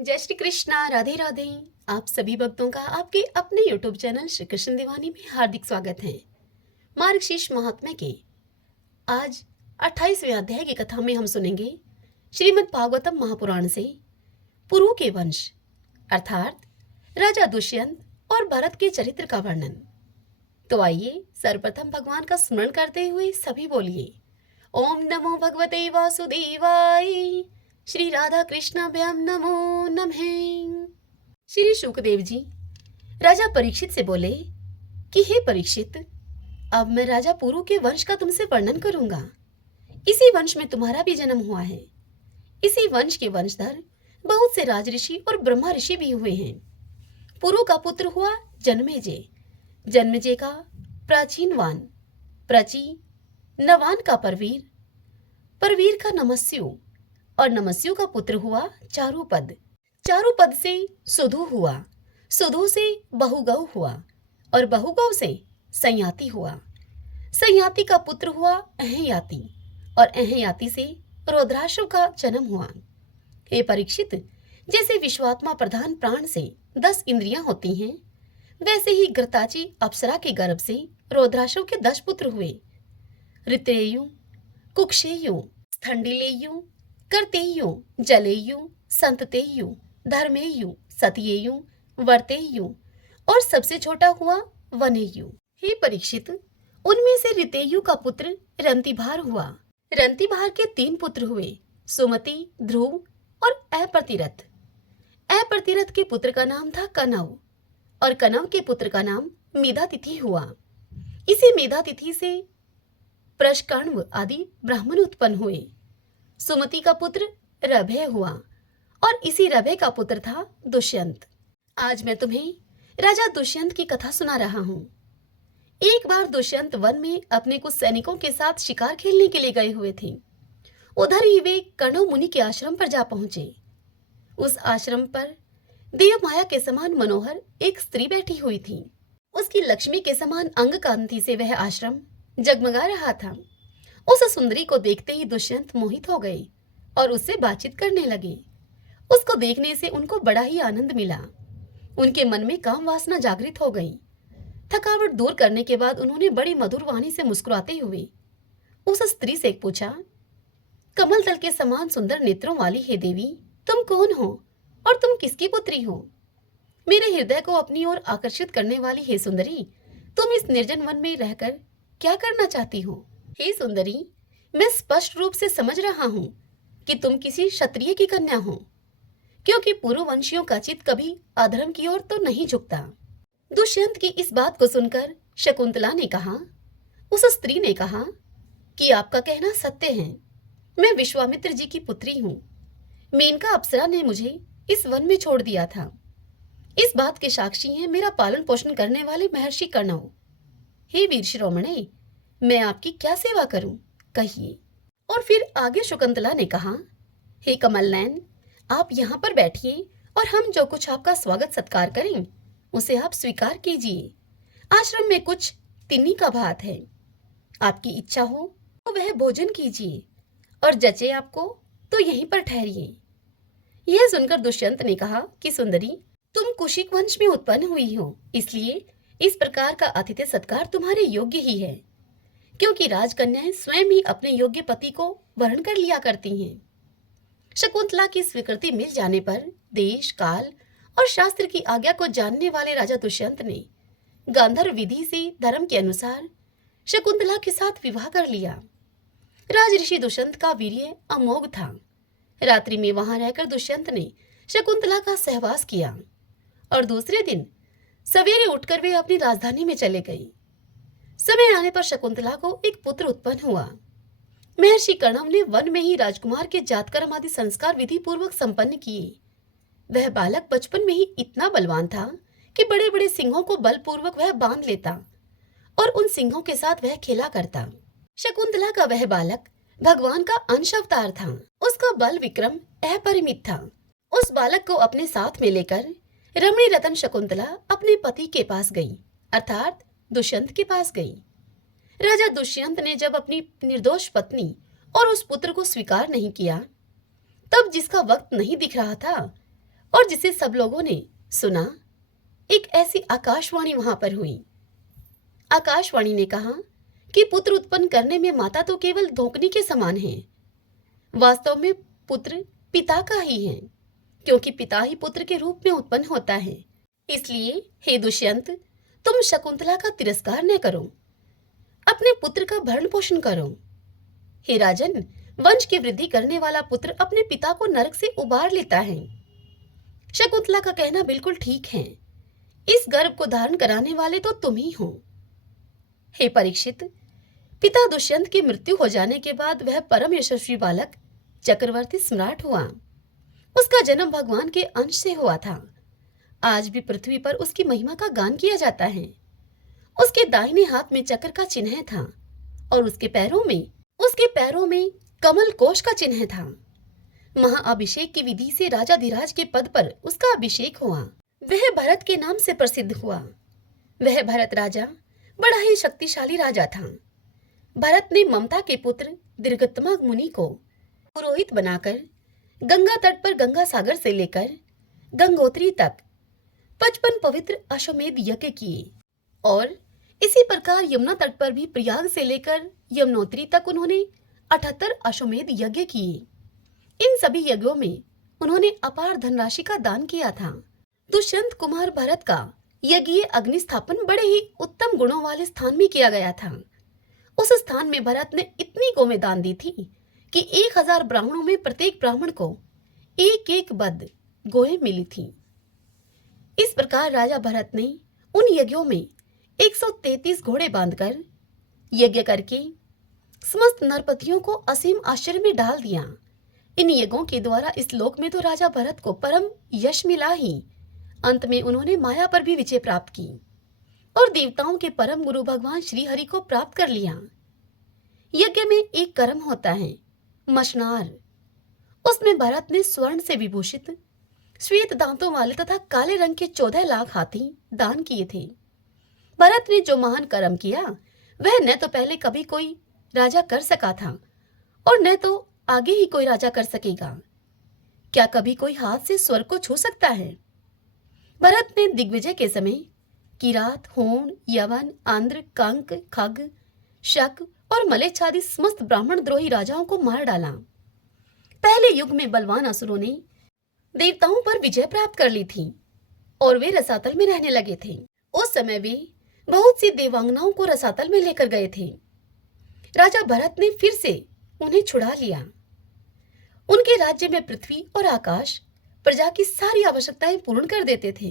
जय श्री कृष्णा, राधे राधे। आप सभी भक्तों का आपके अपने यूट्यूब चैनल श्री कृष्ण दीवानी में हार्दिक स्वागत है। मार्गशीर्ष महात्म्य के आज 28वें अध्याय की कथा में हम सुनेंगे श्रीमद् भागवतम महापुराण से पुरु के वंश अर्थात राजा दुष्यंत और भरत के चरित्र का वर्णन। तो आइए सर्वप्रथम भगवान का स्मरण करते हुए सभी बोलिए ओम नमो भगवते वासुदेवाय। श्री राधा कृष्णाभ्याम नमो नमः। श्री शुकदेव जी राजा परीक्षित से बोले कि हे परीक्षित, अब मैं राजा पुरु के वंश का तुमसे वर्णन करूंगा। इसी वंश में तुम्हारा भी जन्म हुआ है। इसी वंश के वंशधर बहुत से राजऋषि और ब्रह्मा ऋषि भी हुए हैं। पुरु का पुत्र हुआ जन्मेजय, जन्मेजय का प्राचीन वान, प्रची नवान का परवीर, परवीर का नमस्यु और नमस्यु का पुत्र हुआ चारुपद, चारुपद से सुधु हुआ, सुधु से बहुगौ हुआ और बहुगौ से संयाति हुआ, संयाति का पुत्र हुआ अहयाति और अहयाति से रौद्राशु का जन्म हुआ। हे परीक्षित, जैसे विश्वात्मा प्रधान प्राण से 10 इंद्रियां होती हैं, वैसे ही घृताची अप्सरा के गर्भ से रौद्राशु के 10 पुत्र हुए। ऋत्रेयु, कुक्षेयु, स्थंडिलेयु, कर्तेयु, जलेयु, संततेयु, धर्मेयु, सत्येयु, वर्तेयु और सबसे छोटा हुआ वनेयु। हे परीक्षित, उनमें से ऋतेयु का पुत्र रंतिभार हुआ। रंतिभार के 3 पुत्र हुए, सुमति, ध्रुव और अप्रतिरथ। अप्रतिरथ के पुत्र का नाम था कनव और कनव के पुत्र का नाम मेधातिथि हुआ। इसी मेधातिथि से प्रशकण्व आदि ब्राह्मण उत्पन्न हुए। सुमति का पुत्र रभय हुआ और इसी रभय का पुत्र था दुष्यंत। आज मैं तुम्हें राजा दुष्यंत की कथा सुना रहा हूँ। एक बार दुष्यंत वन में अपने कुछ सैनिकों के साथ शिकार खेलने के लिए गए हुए थे। उधर ही वे कण्व मुनि के आश्रम पर जा पहुंचे। उस आश्रम पर देव माया के समान मनोहर एक स्त्री बैठी हुई थी। उसकी लक्ष्मी के समान अंग कांति से वह आश्रम जगमगा रहा था। उस सुंदरी को देखते ही दुष्यंत मोहित हो गए और उससे बातचीत करने लगे। उसको देखने से उनको बड़ा ही आनंद मिला। उनके मन में काम वासना जागृत हो गई। थकावट दूर करने के बाद उन्होंने बड़ी मधुर वाणी से मुस्कुराते हुए उस स्त्री से पूछा, कमल दल के समान सुंदर नेत्रों वाली हे देवी, तुम कौन हो और तुम किसकी पुत्री हो? मेरे हृदय को अपनी ओर आकर्षित करने वाली हे सुंदरी, तुम इस निर्जन वन में रहकर क्या करना चाहती हो? हे सुंदरी, मैं स्पष्ट रूप से समझ रहा हूं कि तुम किसी क्षत्रिय की कन्या हो, क्योंकि पूर्ववंशियों का चित्त कभी अधर्म की ओर तो नहीं झुकता। दुष्यंत की इस बात को सुनकर शकुंतला ने कहा, उस स्त्री ने कहा कि आपका कहना सत्य है। मैं विश्वामित्र जी की पुत्री हूँ। मेनका अप्सरा ने मुझे इस वन में छोड़ दिया था। इस बात के साक्षी हैं मेरा पालन पोषण करने वाले महर्षि कण्व। हे वीर शिरोमणे, मैं आपकी क्या सेवा करूं, कहिए। और फिर आगे शकुंतला ने कहा, हे कमल नयन, आप यहाँ पर बैठिए और हम जो कुछ आपका स्वागत सत्कार करें उसे आप स्वीकार कीजिए। आश्रम में कुछ तिन्नी का भात है, आपकी इच्छा हो तो वह भोजन कीजिए और जचे आपको तो यहीं पर ठहरिए। यह सुनकर दुष्यंत ने कहा कि सुंदरी, तुम कुशिक वंश में उत्पन्न हुई हो, इसलिए इस प्रकार का आतिथ्य सत्कार तुम्हारे योग्य ही है, क्योंकि राजकन्याएं स्वयं ही अपने योग्य पति को वरण कर लिया करती हैं। शकुंतला की स्वीकृति मिल जाने पर देश, काल और शास्त्र की आज्ञा को जानने वाले राजा दुष्यंत ने गांधर्व विधि से धर्म के अनुसार शकुंतला के साथ विवाह कर लिया। राजऋषि दुष्यंत का वीर्य अमोघ था। रात्रि में वहां रहकर दुष्यंत ने शकुंतला का सहवास किया और दूसरे दिन सवेरे उठकर वे अपनी राजधानी में चले गए। समय आने पर शकुंतला को एक पुत्र उत्पन्न हुआ। महर्षि कण्व ने वन में ही राजकुमार के जातकर्म आदि संस्कार विधि पूर्वक संपन्न किए। वह बालक बचपन में ही इतना बलवान था कि बड़े बड़े सिंहों को बलपूर्वक वह बांध लेता और उन सिंहों के साथ वह खेला करता। शकुंतला का वह बालक भगवान का अंश अवतार था। उसका बल विक्रम अपरिमित था। उस बालक को अपने साथ में लेकर रमणी रतन शकुंतला अपने पति के पास गई, अर्थात दुष्यंत के पास गई। राजा दुष्यंत ने जब अपनी निर्दोष पत्नी और उस पुत्र को स्वीकार नहीं किया, तब जिसका वक्त नहीं दिख रहा था और जिसे सब लोगों ने सुना। एक ऐसी आकाशवाणी वहां पर हुई। आकाशवाणी ने कहा कि पुत्र उत्पन्न करने में माता तो केवल धोखनी के समान है। वास्तव में पुत्र पिता का ही है, क्योंकि पिता ही पुत्र के रूप में उत्पन्न होता है। इसलिए हे दुष्यंत, तुम शकुंतला का तिरस्कार न करो, अपने पुत्र का भरण पोषण करो। हे राजन, वंश की वृद्धि करने वाला पुत्र अपने पिता को नरक से उबार लेता है। शकुंतला का कहना बिल्कुल ठीक है। इस गर्भ को धारण कराने वाले तो तुम ही हो। हे परीक्षित, पिता दुष्यंत की मृत्यु हो जाने के बाद वह परम यशस्वी बालक चक्रवर्ती सम्राट हुआ। उसका जन्म भगवान के अंश से हुआ था। आज भी पृथ्वी पर उसकी महिमा का गान किया जाता है। उसके दाहिने हाथ में चक्र का चिन्ह था और उसके पैरों में कमल कोश का चिन्ह था। महाअभिषेक की विधि से राजाधिराज के पद पर उसका अभिषेक हुआ। वह भरत के नाम से प्रसिद्ध हुआ। वह भरत राजा बड़ा ही शक्तिशाली राजा था। भरत ने ममता के पुत्र दीर्घतमा मुनि को पुरोहित बनाकर गंगा तट पर गंगा सागर से लेकर गंगोत्री तक 55 पवित्र अश्वमेध यज्ञ किए और इसी प्रकार यमुना तट पर भी प्रयाग से लेकर यमुनोत्री तक उन्होंने 78 अश्वमेध यज्ञ किए। इन सभी यज्ञों में उन्होंने अपार धनराशि का दान किया था। दुष्यंत कुमार भरत का यज्ञीय अग्नि स्थापन बड़े ही उत्तम गुणों वाले स्थान में किया गया था। उस स्थान में भरत ने इतनी गौएं दान दी थी कि 1000 ब्राह्मणों में प्रत्येक ब्राह्मण को एक एक बद्ध गौएं मिली थी। इस प्रकार राजा भरत ने उन यज्ञों में 133 घोड़े बांधकर यज्ञ करके समस्त नरपतियों को असीम आश्चर्य में डाल दिया। इन यज्ञों के द्वारा इस लोक में तो राजा भरत को परम यश मिला ही, अंत में उन्होंने माया पर भी विजय प्राप्त की और देवताओं के परम गुरु भगवान श्री हरि को प्राप्त कर लिया। यज्ञ में एक कर्म होता है मशनार। उसमें भरत ने स्वर्ण से विभूषित श्वेत दांतों वाले तथा काले रंग के 14 लाख हाथी दान किए थे। भरत ने जो महान कर्म किया वह न तो पहले कभी कोई राजा कर सका था और न तो आगे ही कोई राजा कर सकेगा। क्या कभी कोई हाथ से स्वर्ग को छू सकता है? भरत ने दिग्विजय के समय किरात, होन, यवन, आंध्र, कंक, खग, शक और मलेच्छादि समस्त ब्राह्मण द्रोही राजाओं को मार डाला। पहले युग में बलवान असुरों ने देवताओं पर विजय प्राप्त कर ली थी और वे रसातल में रहने लगे थे। उस समय वे बहुत सी देवांगनाओं को रसातल में लेकर गए थे। राजा भरत ने फिर से उन्हें छुड़ा लिया। उनके राज्य में पृथ्वी और आकाश प्रजा की सारी आवश्यकताएं पूर्ण कर देते थे।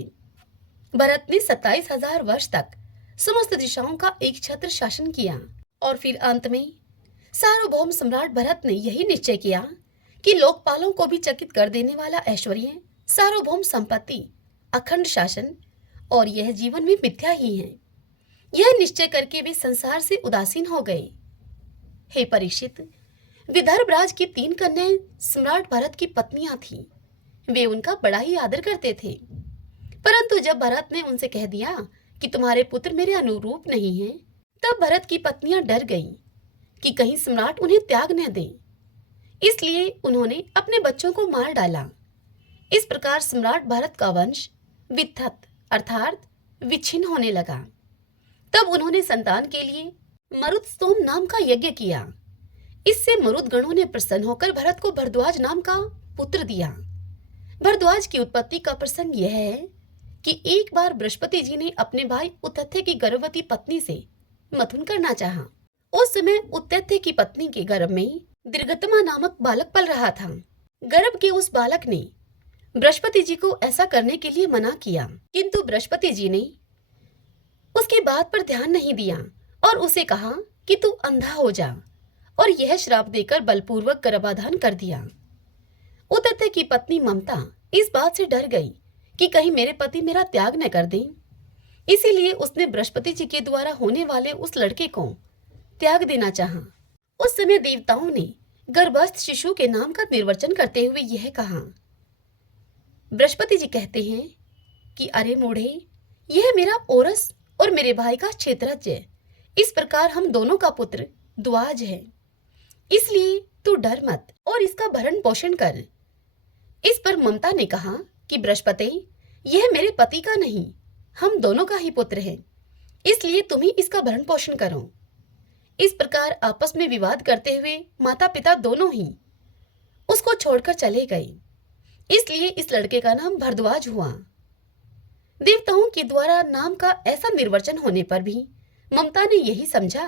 भरत ने 27,000 वर्ष तक समस्त दिशाओं का एक छत्र शासन किया और फिर अंत में सार्वभौम सम्राट भरत ने यही निश्चय किया कि लोकपालों को भी चकित कर देने वाला ऐश्वर्य, सार्वभौम संपत्ति, अखंड शासन और यह जीवन में मिथ्या ही है। यह निश्चय करके वे संसार से उदासीन हो गए। हे परीक्षित, विदर्भ राज की 3 कन्याएं सम्राट भरत की पत्नियां थीं। वे उनका बड़ा ही आदर करते थे, परंतु जब भरत ने उनसे कह दिया कि तुम्हारे पुत्र मेरे अनुरूप नहीं हैं, तब भरत की पत्नियां डर गईं कि कहीं सम्राट उन्हें त्याग न दे। इसलिए उन्होंने अपने बच्चों को मार डाला। इस प्रकार सम्राट भरत का वंश वित्थत अर्थात विच्छिन्न होने लगा। तब उन्होंने संतान के लिए मरुत्स्तोम नाम का यज्ञ किया। इससे मरुद गणों ने प्रसन्न होकर भरत को भरद्वाज नाम का पुत्र दिया। भरद्वाज की उत्पत्ति का प्रसंग यह है कि एक बार बृहस्पति जी ने अपने भाई उतथ्य की गर्भवती पत्नी से मथुन करना चाहा। उस समय उतथ्य की पत्नी के गर्भ में दीर्घतमा नामक बालक पल रहा था। गर्भ के उस बालक ने बृहस्पति जी को ऐसा करने के लिए मना किया, किंतु बृहस्पति जी ने उसकी बात पर ध्यान नहीं दिया और उसे कहा कि तू अंधा हो जा, और यह श्राप देकर बलपूर्वक गर्भाधान कर दिया। उतथ्य की पत्नी ममता इस बात से डर गई कि कहीं मेरे पति मेरा त्याग न कर दें, इसीलिए उसने बृहस्पति जी के द्वारा होने वाले उस लड़के को त्याग देना चाहा। उस समय देवताओं ने गर्भस्थ शिशु के नाम का निर्वचन करते हुए यह कहा। बृहस्पति जी कहते हैं कि अरे मूढ़े, यह मेरा ओरस और मेरे भाई का क्षेत्रज है। इस प्रकार हम दोनों का पुत्र द्वाज है, इसलिए तू डर मत और इसका भरण पोषण कर। इस पर ममता ने कहा कि बृहस्पति, यह मेरे पति का नहीं, हम दोनों का ही पुत्र है, इसलिए तुम ही इसका भरण पोषण करो। इस प्रकार आपस में विवाद करते हुए माता पिता दोनों ही उसको छोड़कर चले गए। इसलिए इस लड़के का नाम भरद्वाज हुआ। देवताओं के द्वारा नाम का ऐसा निर्वचन होने पर भी ममता ने यही समझा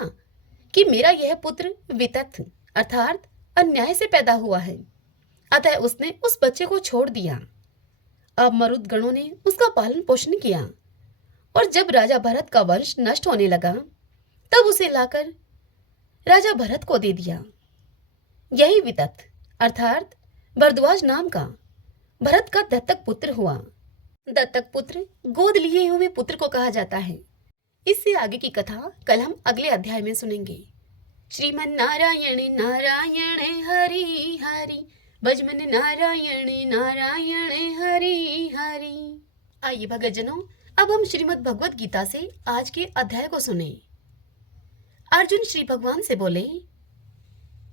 कि मेरा यह पुत्र वितथ अर्थात अन्याय से पैदा हुआ है, अतः उसने उस बच्चे को छोड़ दिया। अब मरुद गणों ने उसका पालन पोषण किया और जब राजा भरत का वंश नष्ट होने लगा तब उसे लाकर राजा भरत को दे दिया। यही वितथ अर्थात भरद्वाज नाम का भरत का दत्तक पुत्र हुआ। दत्तक पुत्र गोद लिए हुए पुत्र को कहा जाता है। इससे आगे की कथा कल हम अगले अध्याय में सुनेंगे। श्रीमन नारायण नारायण हरि हरि, भजमन नारायण नारायण हरि हरि। आइए भक्तजनों, अब हम श्रीमद् भगवद गीता से आज के अध्याय को सुने। अर्जुन श्री भगवान से बोले,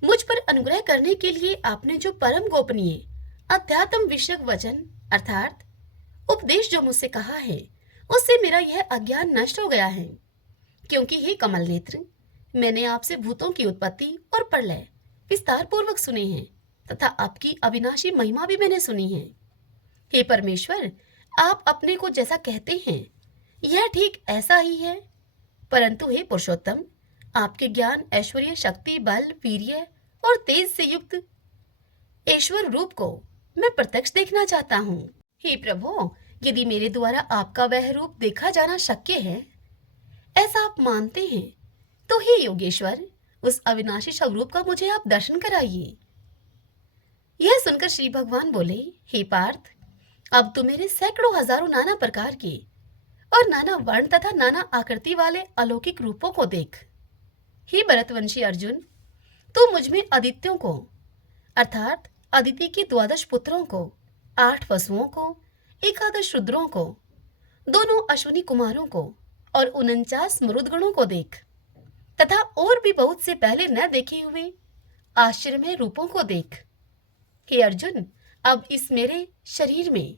मुझ पर अनुग्रह करने के लिए आपने जो परम गोपनीय अध्यात्म विषयक वचन अर्थात उपदेश जो मुझसे कहा है, उससे मेरा यह अज्ञान नष्ट हो गया है। क्योंकि हे कमल नेत्र, मैंने आपसे भूतों की उत्पत्ति और प्रलय विस्तार पूर्वक सुने हैं तथा आपकी अविनाशी महिमा भी मैंने सुनी है। हे परमेश्वर, आप अपने को जैसा कहते हैं यह ठीक ऐसा ही है, परंतु हे पुरुषोत्तम, आपके ज्ञान, ऐश्वर्य, शक्ति, बल, वीर्य और तेज से युक्त ईश्वर रूप को मैं प्रत्यक्ष देखना चाहता हूँ। हे प्रभु, यदि मेरे द्वारा आपका वह रूप देखा जाना शक्य है, ऐसा आप मानते हैं, तो हे योगेश्वर, उस अविनाशी स्वरूप का मुझे आप दर्शन कराइए। यह सुनकर श्री भगवान बोले, हे पार्थ, अब तू मेरे सैकड़ों हजारों नाना प्रकार के और नाना वर्ण तथा नाना आकृति वाले अलौकिक रूपों को देख। हे भरतवंशी अर्जुन, तू मुझ में आदित्यों को अर्थात अदिति के 12 पुत्रों को, 8 वसुओं को, 11 रुद्रों को, दोनों अश्विनी कुमारों को और 49 मरुदगणों को देख तथा और भी बहुत से पहले न देखे हुए आश्चर्यमय रूपों को देख। हे अर्जुन, अब इस मेरे शरीर में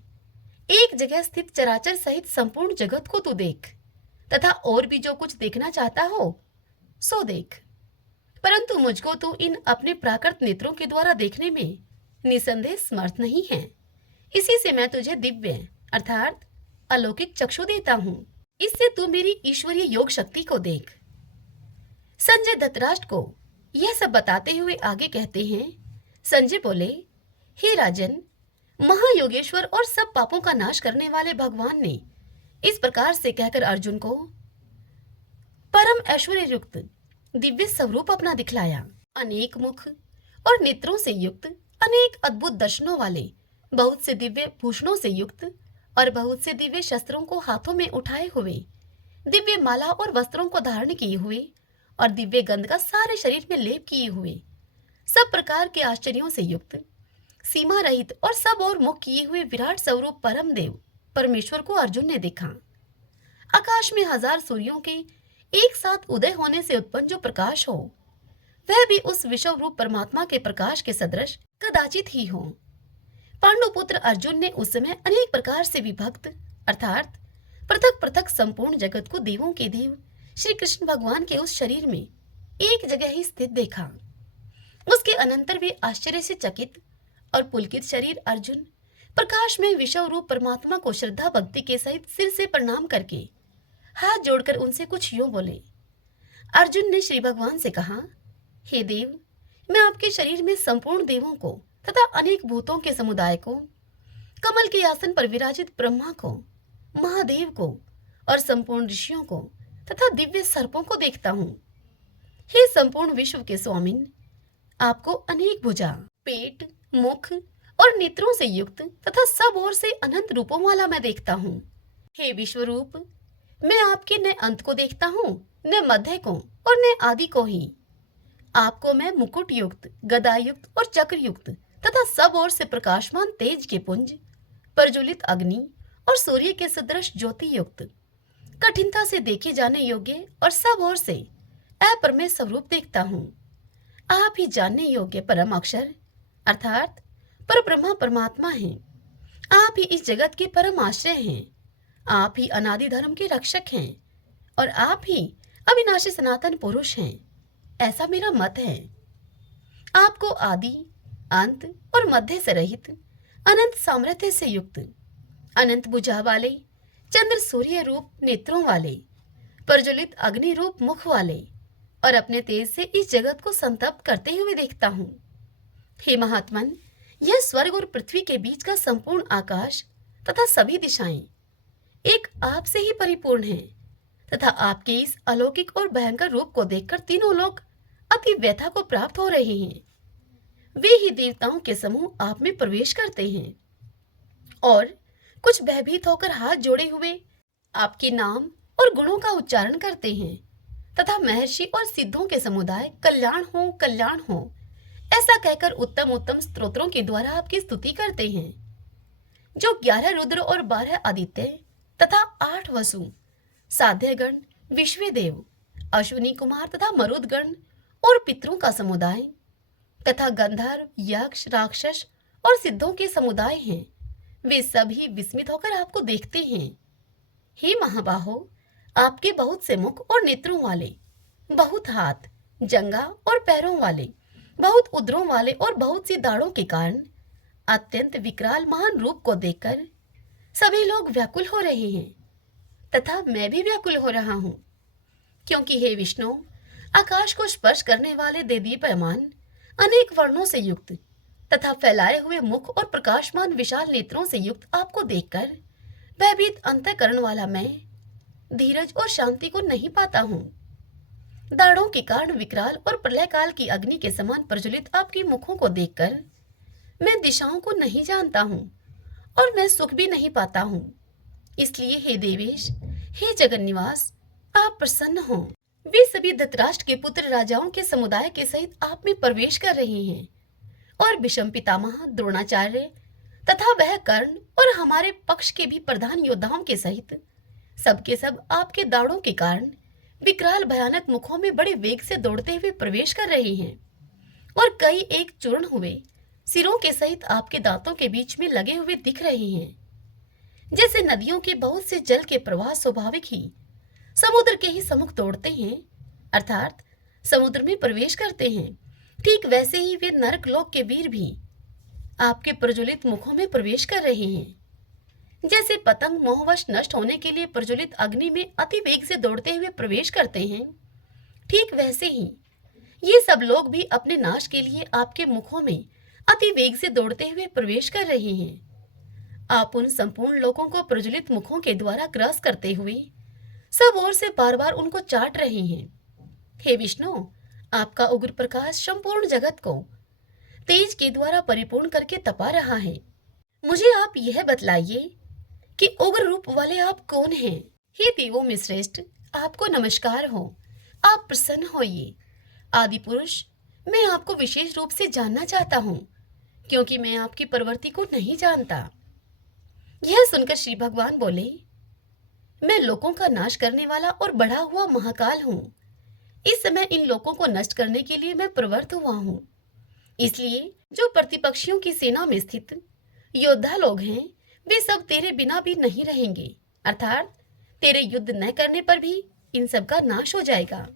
एक जगह स्थित चराचर सहित संपूर्ण जगत को तू देख तथा और भी जो कुछ देखना चाहता हो सो देख, परंतु मुझको तू इन अपने प्राकृत नेत्रों के द्वारा देखने में निसंदेह समर्थ नहीं है। इसी से मैं तुझे दिव्य अर्थात अलौकिक चक्षु देता हूँ। इससे तू मेरी ईश्वरीय योग शक्ति को देख। संजय धृतराष्ट्र को यह सब बताते हुए आगे कहते हैं। संजय बोले, हे राजन, महायोगेश्वर और सब पापों का नाश करने वाले भगवान ने इस प्रकार से कहकर अर्जुन को परम ऐश्वर्य युक्त दिव्य स्वरूप अपना दिखलाया। अनेक मुख और नेत्रों से युक्त, अनेक अद्भुत दर्शनों वाले, बहुत से दिव्य भूषणों से युक्त और बहुत से दिव्य शस्त्रों को हाथों में उठाए हुए, दिव्य माला और वस्त्रों को धारण किए हुए और दिव्य गंध का सारे शरीर में लेप किए हुए, सब प्रकार के आश्चर्यों से युक्त, सीमा रहित और सब और मुख किए हुए विराट स्वरूप परम देव परमेश्वर को अर्जुन ने देखा। आकाश में 1000 सूर्यों के एक साथ उदय होने से उत्पन्न जो प्रकाश हो, वह भी उस विश्व रूप परमात्मा के प्रकाश के सदृश कदाचित ही हो। पांडुपुत्र अर्जुन ने उस समय अनेक प्रकार से विभक्त अर्थात पृथक पृथक संपूर्ण जगत को देवों के देव श्री कृष्ण भगवान के उस शरीर में एक जगह ही स्थित देखा। उसके अनंतर वे आश्चर्य से चकित और पुलकित शरीर अर्जुन प्रकाश में विश्व रूप परमात्मा को श्रद्धा भक्ति के सहित सिर से प्रणाम करके हाथ जोड़कर उनसे कुछ यूं बोले। अर्जुन ने श्री भगवान से कहा, हे देव, मैं आपके शरीर में संपूर्ण देवों को तथा अनेक भूतों के समुदाय को, कमल के आसन पर विराजित ब्रह्मा को, महादेव को और संपूर्ण ऋषियों को तथा दिव्य सर्पों को देखता हूँ। हे संपूर्ण विश्व के स्वामिन, आपको अनेक भुजा, पेट, मुख और नेत्रों से युक्त तथा सब ओर से अनंत रूपों वाला मैं देखता हूँ। हे विश्व रूप, मैं आपके न अंत को देखता हूँ, न मध्य को और न आदि को ही। आपको मैं मुकुट युक्त, गदा युक्त और चक्र युक्त तथा सब ओर से प्रकाशमान तेज के पुंज, प्रज्वलित अग्नि और सूर्य के सदृश ज्योति युक्त, कठिनता से देखे जाने योग्य और सब ओर से अप्रमेय स्वरूप देखता हूँ। आप ही जानने योग्य परम अक्षर अर्थात पर ब्रह्मा परमात्मा हैं। आप ही इस जगत के परम आश्रय हैं। आप ही अनादि धर्म के रक्षक हैं और आप ही अविनाशी सनातन पुरुष हैं, ऐसा मेरा मत है। आपको आदि, अंत और मध्य से रहित, अनंत सामर्थ्य से युक्त, अनंत भुजा वाले, चंद्र सूर्य रूप नेत्रों वाले, प्रज्वलित अग्नि रूप मुख वाले और अपने तेज से इस जगत को संतप्त करते हुए देखता हूँ। हे महात्मन, यह स्वर्ग और पृथ्वी के बीच का संपूर्ण आकाश तथा सभी दिशाएं एक आप से ही परिपूर्ण हैं तथा आपके इस अलौकिक और भयंकर रूप को देखकर तीनों लोग अति व्यथा को प्राप्त हो रहे हैं। वे ही देवताओं के समूह आप में प्रवेश करते हैं और कुछ भयभीत होकर हाथ जोड़े हुए आपके नाम और गुणों का उच्चारण करते हैं तथा महर्षि और सिद्धों के समुदाय कल्याण हो ऐसा कहकर उत्तम उत्तम स्तोत्रों के द्वारा आपकी स्तुति करते हैं। जो 11 रुद्र और 12 आदित्य तथा 8 वसु, साध्यगण, विश्वदेव, अश्विनी कुमार तथा मरुदगण और पितरों का समुदाय तथा गंधर्व, यक्ष, राक्षस और सिद्धों के समुदाय हैं, वे सभी विस्मित होकर आपको देखते हैं। हे महाबाहो, आपके बहुत से मुख और नेत्रों वाले, बहुत हाथ, जंगा और पैरों वाले, बहुत उदरों वाले और बहुत सी दाढ़ों के कारण अत्यंत विकराल महान रूप को देखकर सभी लोग व्याकुल हो रहे हैं तथा मैं भी व्याकुल हो रहा हूँ, क्योंकि हे विष्णु, आकाश को स्पर्श करने वाले देदीप्यमान अनेक वर्णों से युक्त तथा फैलाए हुए मुख और प्रकाशमान विशाल नेत्रों से युक्त आपको देखकर भयभीत अंतःकरण वाला मैं धीरज और शांति को नहीं पाता हूँ। दाढ़ों के कारण विकराल और प्रलय काल की अग्नि के समान प्रज्वलित आपकी मुखों को देखकर मैं दिशाओं को नहीं जानता हूँ और मैं सुख भी नहीं पाता हूँ। इसलिए हे देवेश, हे जगन्निवास, आप प्रसन्न हो। वे सभी धृतराष्ट्र के पुत्र राजाओं के समुदाय के सहित आप में प्रवेश कर रहे हैं और भीष्म पितामह, द्रोणाचार्य तथा वह कर्ण और हमारे पक्ष के भी प्रधान योद्धाओं के सहित सबके सब आपके दाढ़ों के कारण विकराल भयानक मुखों में बड़े वेग से दौड़ते हुए प्रवेश कर रहे हैं और कई एक चूर्ण हुए सिरों के सहित आपके दांतों के बीच में लगे हुए दिख रहे हैं। जैसे नदियों के बहुत से जल के प्रवाह स्वाभाविक ही समुद्र के ही सम्मुख दौड़ते हैं, अर्थात समुद्र में प्रवेश करते हैं, ठीक वैसे ही वे नरक लोक के वीर भी आपके प्रज्वलित मुखों में प्रवेश कर रहे हैं। जैसे पतंग मोहवश नष्ट होने के लिए प्रज्वलित अग्नि में अति वेग से दौड़ते हुए प्रवेश करते हैं, ठीक वैसे ही ये सब लोग भी अपने नाश के लिए आपके मुखों में अति वेग से दौड़ते हुए प्रवेश कर रहे हैं। आप उन संपूर्ण लोगों को प्रज्वलित मुखों के द्वारा ग्रास करते हुए सब ओर से बार बार उनको चाट रहे हैं। हे विष्णु, आपका उग्र प्रकाश संपूर्ण जगत को तेज के द्वारा परिपूर्ण करके तपा रहा है। मुझे आप यह बतलाइए कि उग्र रूप वाले आप कौन हैं? हे देवों में श्रेष्ठ, आपको नमस्कार हो। आप प्रसन्न होइए। आदि पुरुष, मैं आपको विशेष रूप से जानना चाहता हूँ, क्योंकि मैं आपकी प्रवृत्ति को नहीं जानता। यह सुनकर श्री भगवान बोले, मैं लोकों का नाश करने वाला और बढ़ा हुआ महाकाल हूँ। इस समय इन लोकों को नष्ट करने के लिए मैं प्रवृत्त हुआ हूँ। इसलिए जो प्रतिपक्षियों की सेना में स्थित योद्धा लोग हैं, वे सब तेरे बिना भी नहीं रहेंगे, अर्थात तेरे युद्ध न करने पर भी इन सब का नाश हो जाएगा।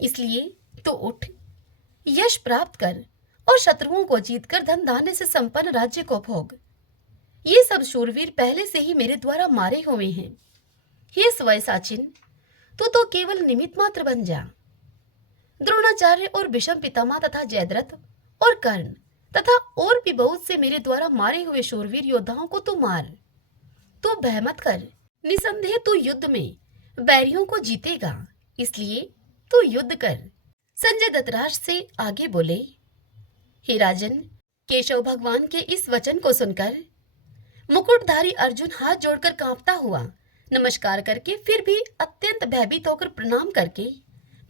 इसलिए तो उठ, यश प्राप्त कर और शत्रुओं को जीतकर धन धान्य से संपन्न राज्य को भोग। ये सब शूरवीर पहले से ही मेरे द्वारा मारे हुए हैं। हे स्वयसाचिन, तू तो केवल निमित्त मात्र बन जा। द्रोणाचार्य और भीष्म पितामह तथा जयद्रथ और कर्ण तथा और भी बहुत से मेरे द्वारा मारे हुए शूरवीर योद्धाओं को तू मार। तू भय मत कर, निसंदेह तू युद्ध में बैरियों को जीतेगा, इसलिए तू युद्ध कर। संजय धृतराष्ट्र से आगे बोले, हे राजन, केशव भगवान के इस वचन को सुनकर मुकुटधारी अर्जुन हाथ जोड़कर कांपता हुआ नमस्कार करके फिर भी अत्यंत भयभीत होकर प्रणाम करके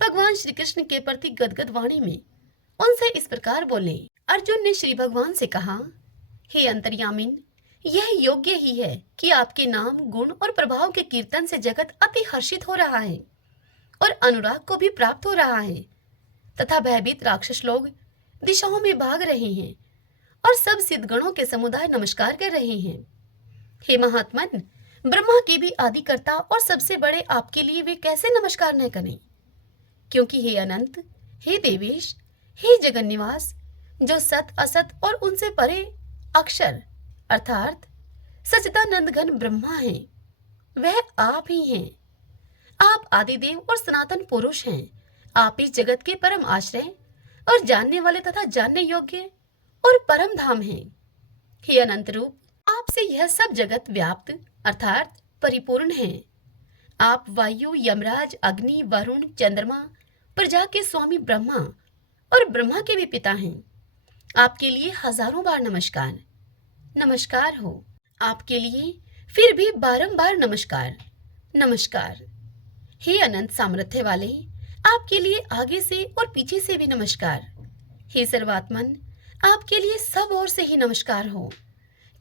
भगवान श्री कृष्ण के प्रति गदगद वाणी में उनसे इस प्रकार बोले। अर्जुन ने श्री भगवान से कहा, हे अंतर्यामिन, यह योग्य ही है कि आपके नाम, गुण और प्रभाव के कीर्तन से जगत अति हर्षित हो रहा है और अनुराग को भी प्राप्त हो रहा है तथा भयभीत राक्षस लोग दिशाओं में भाग रहे हैं और सब सिद्धगणों के समुदाय नमस्कार कर रहे हैं। हे महात्मन, ब्रह्मा के भी आदिकर्ता और सबसे बड़े आपके लिए वे कैसे नमस्कार न करें? क्योंकि हे अनंत, हे देवेश, हे जगन्निवास, जो सत असत और उनसे परे अक्षर अर्थात सच्चिदानंद घन ब्रह्मा हैं, वह आप ही हैं। आप आदिदेव और सनातन पुरुष हैं। आप इस जगत के परम आश्रय और जानने वाले तथा जानने योग्य और परम धाम हैं। हे अनंत रूप, आपसे यह सब जगत व्याप्त अर्थात परिपूर्ण है। आप वायु, यमराज, अग्नि, वरुण, चंद्रमा, प्रजा के स्वामी ब्रह्मा और ब्रह्मा के भी पिता हैं। आपके लिए हजारों बार नमस्कार, नमस्कार हो। आपके लिए फिर भी बारंबार नमस्कार, नमस्कार। हे अनंत सामर्थ्य वाले, आपके लिए आगे से और पीछे से भी नमस्कार। हे सर्वात्मन, आपके लिए सब ओर से ही नमस्कार हो,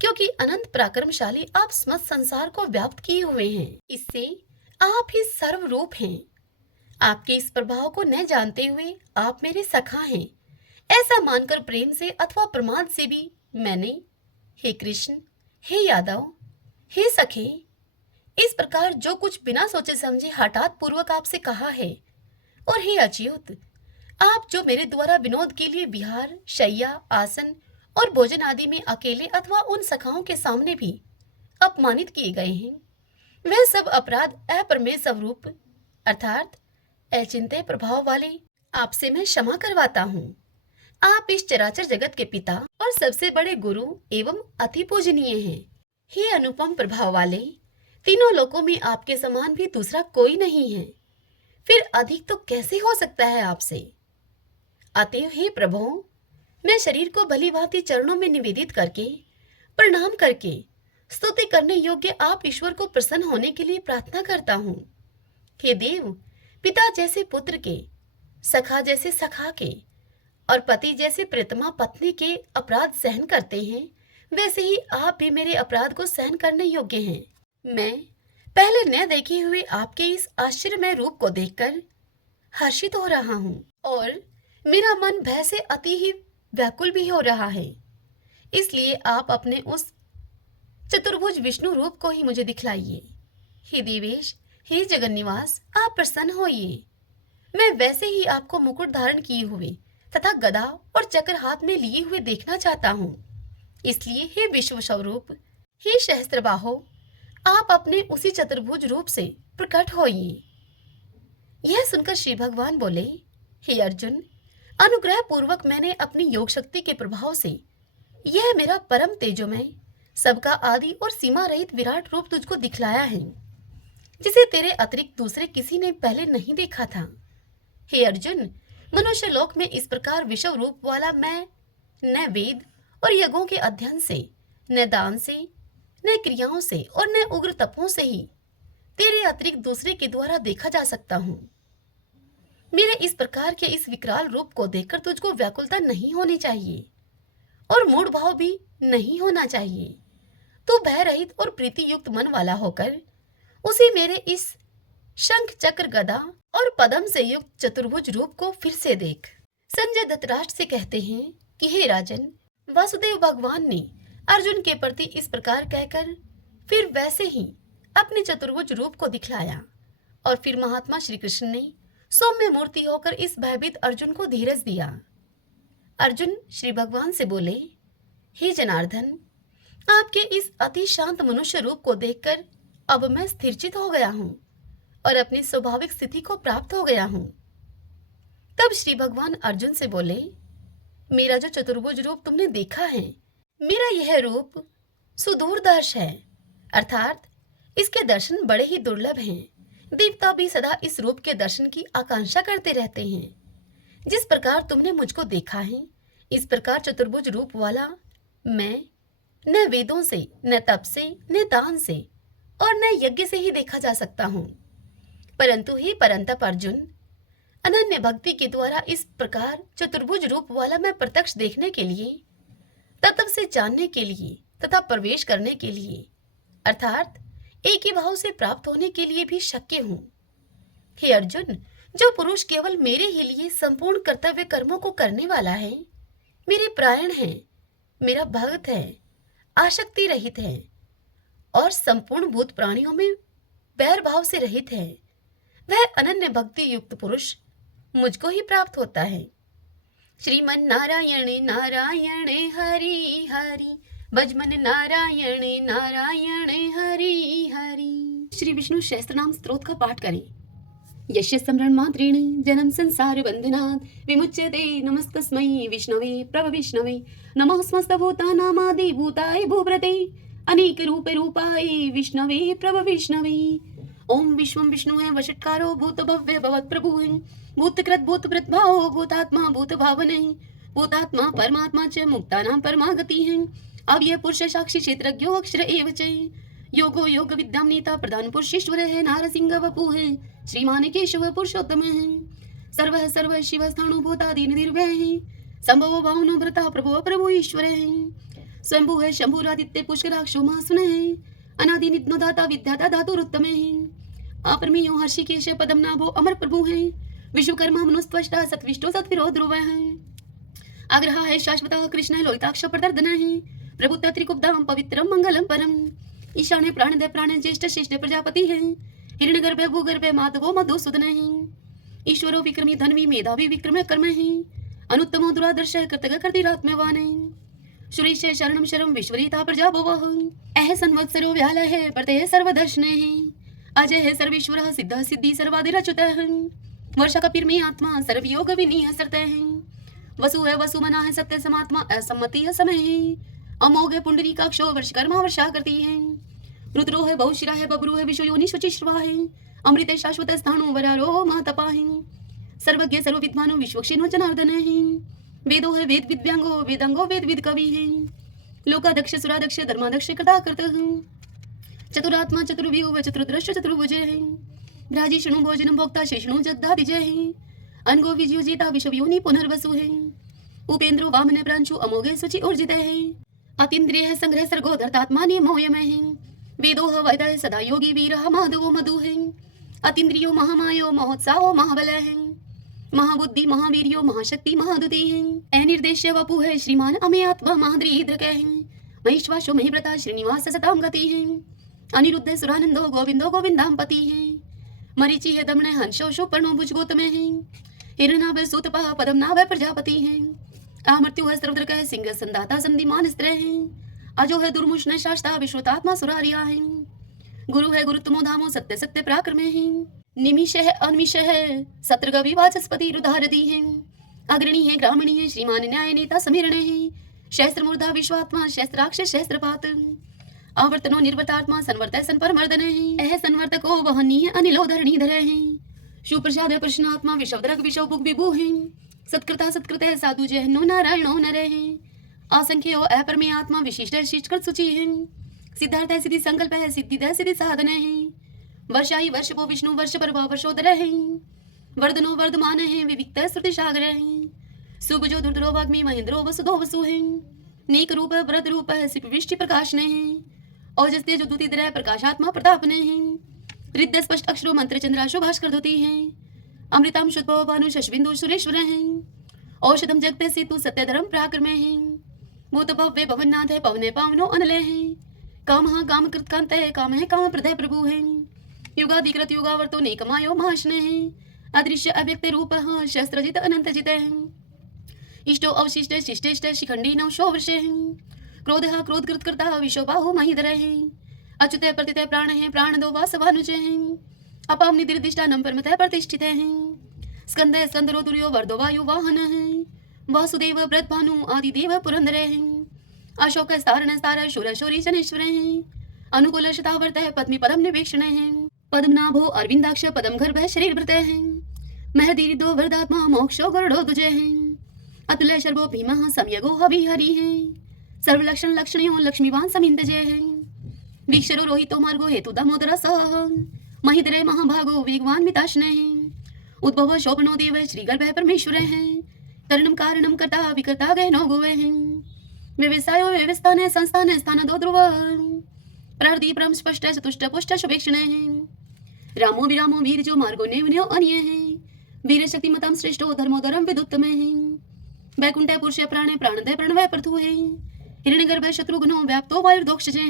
क्योंकि अनंत पराक्रमशाली आप समस्त संसार को व्याप्त किए हुए हैं। इससे आप ही सर्वरूप हैं। आपके इस प्रभाव को न जानते हुए आप मेरे सखा हैं, ऐसा मानकर प्रेम से अथवा प्रमाद से भी मैंने हे कृष्ण, हे यादव, हे सखे, इस प्रकार जो कुछ बिना सोचे समझे हठात पूर्वक आपसे कहा है। और हे अच्युत, आप जो मेरे द्वारा विनोद के लिए विहार, शैया, आसन और भोजन आदि में अकेले अथवा उन सखाओं के सामने भी अपमानित किए गए हैं, वह सब अपराध अप्रमेय स्वरूप अर्थात अचिंत्य प्रभाव वाले आपसे मैं क्षमा करवाता हूँ। आप इस चराचर जगत के पिता और सबसे बड़े गुरु एवं अति पूजनीय हैं। हे अनुपम प्रभाव वाले, तीनों लोकों में आपके समान भी दूसरा कोई नहीं है, फिर अधिक तो कैसे हो सकता है आपसे। अतएव हे प्रभु, मैं शरीर को भली भांति चरणों में निवेदित करके प्रणाम करके स्तुति करने योग्य आप ईश्वर को प्रसन्न होने के लिए प्रार्थना करता हूँ। हे देव, पिता जैसे पुत्र के, सखा जैसे सखा के और पति जैसे प्रियतमा पत्नी के अपराध सहन करते हैं, वैसे ही आप भी मेरे अपराध को सहन करने योग्य हैं। मैं पहले न देखे हुए आपके इस आश्चर्यमय रूप को देखकर हर्षित हो रहा हूँ और मेरा मन भय से अति ही व्याकुल भी हो रहा है। इसलिए आप अपने उस चतुर्भुज विष्णु रूप को ही मुझे दिखलाइए। हे देवेश, हे जगन्निवास, आप प्रसन्न होइए। मैं वैसे ही आपको मुकुट धारण किए हुए तथा गदा और चक्र हाथ में लिए हुए देखना चाहता हूँ। इसलिए हे विश्व स्वरूप, हे सहस्त्रबाहो, आप अपने उसी चतुर्भुज रूप से प्रकट होइए। यह सुनकर श्री भगवान बोले, हे अर्जुन, अनुग्रह पूर्वक मैंने अपनी योग शक्ति के प्रभाव से यह मेरा परम तेजोमय, सबका आदि और सीमा रहित विराट रूप तुझको दिखलाया है, जिसे तेरे अतिरिक्त दूसरे किसी ने पहले नहीं देखा था। हे अर्जुन, मनुष्य लोक में इस प्रकार विश्व रूप वाला मैं न वेद और यज्ञों के अध्ययन से, न दान से, न क्रियाओं से और न उग्र तपों से ही तेरे अतिरिक्त दूसरे के द्वारा देखा जा सकता हूँ। मेरे इस प्रकार के इस विकराल रूप को देखकर तुझको व्याकुलता नहीं होनी चाहिए और मूढ़ भाव भी नहीं होना चाहिए। तू भय रहित और प्रीति युक्त मन वाला होकर उसी मेरे इस शंख, चक्र, गदा और पद्म से युक्त चतुर्भुज रूप को फिर से देख। संजय धृतराष्ट्र से कहते हैं कि हे राजन, वासुदेव भगवान ने अर्जुन के प्रति इस प्रकार कहकर फिर वैसे ही अपने चतुर्भुज रूप को दिखलाया और फिर महात्मा श्री कृष्ण ने सौम्य मूर्ति होकर इस भयभीत अर्जुन को धीरज दिया। अर्जुन श्री भगवान से बोले, हे जनार्दन, आपके इस अति शांत मनुष्य रूप को देखकर अब मैं स्थिरचित हो गया हूँ और अपनी स्वाभाविक स्थिति को प्राप्त हो गया हूँ। तब श्री भगवान अर्जुन से बोले, मेरा जो चतुर्भुज रूप तुमने देखा है, मेरा यह रूप सुदूरदर्श है, अर्थात इसके दर्शन बड़े ही दुर्लभ हैं। देवता भी सदा इस रूप के दर्शन की आकांक्षा करते रहते हैं। जिस प्रकार तुमने मुझको देखा है, इस प्रकार चतुर्भुज रूप वाला मैं न वेदों से, न तप से, न दान से और न यज्ञ से ही देखा जा सकता हूँ। परंतु ही परंतप अर्जुन, अनन्य भक्ति के द्वारा इस प्रकार चतुर्भुज रूप वाला मैं प्रत्यक्ष देखने के लिए, तत्व से जानने के लिए तथा प्रवेश करने के लिए, अर्थात एक ही भाव से प्राप्त होने के लिए भी शक्य हूँ। हे अर्जुन, जो पुरुष केवल मेरे ही लिए संपूर्ण कर्तव्य कर्मों को करने वाला है, मेरे प्रायण है, मेरा भक्त है, आसक्ति रहित है और संपूर्ण भूत प्राणियों में बैर भाव से रहित है, वह अनन्य भक्ति युक्त पुरुष मुझको ही प्राप्त होता है। श्रीमन नारायण नारायण हरि हरि, भजमन नारायण नारायण हरि हरि। श्री विष्णु सहस्त्र नाम स्तोत्र का पाठ करें। यस्य स्मरण मात्रेण जन्म संसार बंधनात् विमुच्यते, नमस्तस्मै विष्णवे प्रभ विष्णवे, नमः समस्त भूतानामादि भूताय भूभृते, अनेक रूप रूपाय विष्णवे प्रभ विष्णवे। ओम विश्वम विष्णु है वषट्कारो भूत भव्य भवत प्रभु है, भूतकृत भूत भाव भूतात्मा भूत भावन, भूतात्मा परमात्मा च मुक्तानां परमागति है। अव्यय पुरुष साक्षी क्षेत्रज्ञो अक्षर एव च, योगो योग विद्याम नेता प्रधान पुरुषेश्वर है, नारसिंह वपु है, श्रीमान केशव पुरुषोत्तम है, सर्व सर्व शिव स्थाणु भूतादि निर्भय है, संभव भावनो भ्रता प्रभु प्रभु ईश्वर है, स्वयंभू है शंभुरादित्य पुष्कराक्षो महासुन है, अनादि नित्नो दाता विद्याता धातुरुत्तम है, अपरमेयो हर्षिकेश पदम नाभो अमर प्रभु है, विश्वकर्मा मनुस्त्वष्टा सत्विष्टो सत्विरो ध्रुव है, आग्रह है शाश्वत कृष्ण लोहिताक्ष प्रदर्दन है, प्रभुत्व त्रिकुब्धाम पवित्रम मंगलम परम, ईशान्य प्राणदय प्राण ज्येष्ठ श्रेष्ठ प्रजापति है, हिरण्यगर्भ भूगर्भ माधवो मधुसूदन है, ईश्वरो विक्रमी धनवी मेधावी विक्रम कर्म है, अनुत्तमो दुरादर्श कृतज्ञ कर्तिरात्मवान है, सुरेश शरणम शरम विश्वरीता प्रजा भवः, अह संवत्सरो व्याल है प्रत्यय सर्वदर्शन है, अजय है सर्वेश्वर सिद्ध सिद्धि सर्वादिरच्युत है, वर्षा कपिर में आत्मा सर्वयोग विनीय सरत है, वसु है वसु मना है सत्य समात्मा असम्मति है समय है, अमोघ है पुंडरीकाक्षो वर्षकर्मा वर्षा करती है, रुद्रो है बहुशिरा है बब्रू है विश्व योनि शुचिश्रवा है, अमृत है शाश्वत स्थाणु वरारो महातपा है, सर्वज्ञ सर्वविद्वानो विश्वक्षिणो जनार्दन है, वेदो है वेद विद्यांगो वेदांगो वेद विद कवि है, लोकादक्ष सुरादक्ष धर्मादक्ष कृता कृत है, चतुरात्मा चतुर्व्यूह चतुर्दृश्य चतुर्भुज है, भ्राजी शृणु भोजनम भोक्ता शेषणु जगदादिजय है, अनगो विजयोजिता विश्वयोनि पुनर्वसु है, उपेंद्रो वामन प्रांशु अमोघे सुचि ऊर्जित है, अतीन्द्रिय है संग्रह सर्गो धर्तात्मा नियमोयम है, वेदो वैद है सदा योगी वीर माधवो मधु है, अतीन्द्रियो महामायो महोत्साहो महाबल है, महाबुद्धि महावीर्यो महाशक्ति महादुति है, अनिर्देश्य वपु है श्रीमान अमे आत्मा महाद्रीद्रक है, महेश्वासो महिव्रता श्रीनिवास सताम गति है, अनिरुद्ध सुरानंदो गोविंदो गोविंदाम पति है, मरीचि है दमन हंसो शोपर्णो भुजगोतम है, हिरणाभ सूतपा पदम नाभ प्रजापति है, अमृत्यु है सर्वद्रक है सिंह संदाता संधिमान स्त्र है, अजो है दुर्मुष्ण शास्ता विश्वतात्मा सुरारिया है, गुरु है गुरुत्तमो धामो सत्य सत्य पराक्रम है, निमिष है अनिमिष है सत्रगवि वाचस्पति रुधारदी है, अग्रणी है ग्रामणी है श्रीमान न्याय नेता समीरण है, शस्त्र मूर्धा विश्वात्मा शस्त्राक्ष शस्त्रपात, आवर्तनो निर्वर्तात्मा संवर्त संपरमर्दन है, अह संवर्तको वहनीय अनिलो धरणीधर है, सुप्रसाद प्रश्नात्मा विश्वद्रग विश्व भुग विभु है, सत्कृता सत्कृत साधु जय नो नारायणो नर है, असंख्यो अपरमे आत्मा विशिष्ट शिष्टकृत सूचि है, सिद्धार्थ है सिद्धि संकल्प है सिद्धि दय सिद्धि साधन है, वर्षाई वर्षपो विष्णु वर्ष पर वर्षोदर है, वर्धनो वर्धमान है विविक्त श्रुति सागर है, सुभजो दुर्धरो वाग्मी महेंद्रो वसुधो वसु है, नीक रूप व्रत रूप है सिप वृष्टि प्रकाश ने है, औजस्ते जो दूती द्रय प्रकाशात्मा प्रताप ने है, रिद्ध स्पष्ट अक्षरो मंत्र चंद्राशु भास्कर धोती है, अमृतम शुद्ध भानु शशबिंदु सुरेश्वर है, औषधम जगते सेतु सत्य धर्म पराक्रम है, भूत भव्य भवननाथ है पवने पावनो अनलय है, काम काम कृत कांत है काम है काम प्रदय प्रभु है, युगाधिकृत युगावर्तो नेकमायो महाशने है, अदृश्य अव्यक्त रूप शस्त्रजित अनंत जित है, इष्टो अवशिष्ट शिष्टेष्ट शिखंडी नवशो वर्ष है, क्रोध क्रोध कृत करता विश्वबाहु महिधर है, अच्युत प्रतित प्राण है प्राण दो वासवानुज है, अपाम निदिर्दिष्टा नम परमत प्रतिष्ठित है, स्कंद स्कंदरो दुर्यो वर्दो वायु वाहन है, वासुदेव व्रत भानु आदि देव पुरंदर है, अशोक स्तारण स्तार शूर शौरी जनेश्वर है, अनुकूल शतावर्त है पद्मी पदम निवेक्षण है, पद्मनाभो अरविंदाक्ष पदम गर्भ शरीर भृत है, महदीरिदो वरदात्मा मोक्षो गरुड़ो दुजय है, अतुल्य शर्वो भीमः संयगो हवि हरि है, सर्वलक्षण लक्षणियों लक्ष्मीवान समिंद जय है, वीक्षरो रोहितो मार्गो हेतु दामोदर सह, महिद्रय महाभागो वेगवान मिताशने है, उद्भव शोभनो देव श्रीगर्भ परमेश्वर है, तरणम कारणम कर्ता विकर्ता गहनो गोवे है, व्यवसायो व्यवस्थान संस्थान स्थान दो ध्रुव, प्रहरदीपरम स्पष्ट चतुष्ट पुष्ट शुभेक्षण है, रामो विरामो वीर जो मार्गो नेवन्यो अन्य है, वीर शक्ति मतम श्रेष्ठो धर्मोदरम विदुत्तम है, वैकुंठ पुरुष प्राण प्राणदय प्रणवय प्रथु है, हिरण्यगर्भ शत्रुघ्नो व्याप्तो वायुर्दोक्ष है,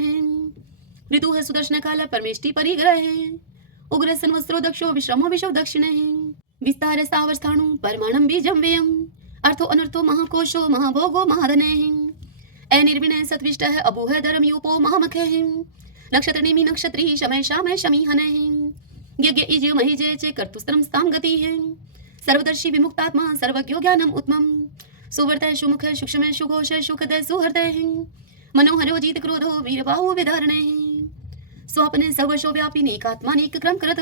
ऋतु है सुदर्शन काल परमेष्टि परिग्रह है। उग्र संवत्सरो दक्षो विश्रमो विशो दक्षिणे विस्तार स्थाणु परमाणम बीजम व्ययम अर्थो अनर्थो महाकोशो महाभोगो महाधने अनिर्विणय सत्विष्ट है अबूह धर्म यूपो महामखे नक्षत्र नेमि नक्षत्री शमय शामय शमी हने यज्ञ इज महिजे चे कर्तुस्त्रम स्थाम गति है सर्वदर्शी विमुक्तात्मा सर्वज्ञो ज्ञानम उत्तमम सुवर्तय सुमुख सूक्ष्म सुघोष सुखदय सुहृदय मनोहरो जीत क्रोधो वीरबाहु विधारणे स्वप्ने सर्वशो व्यापी नेकात्मानेक क्रम करत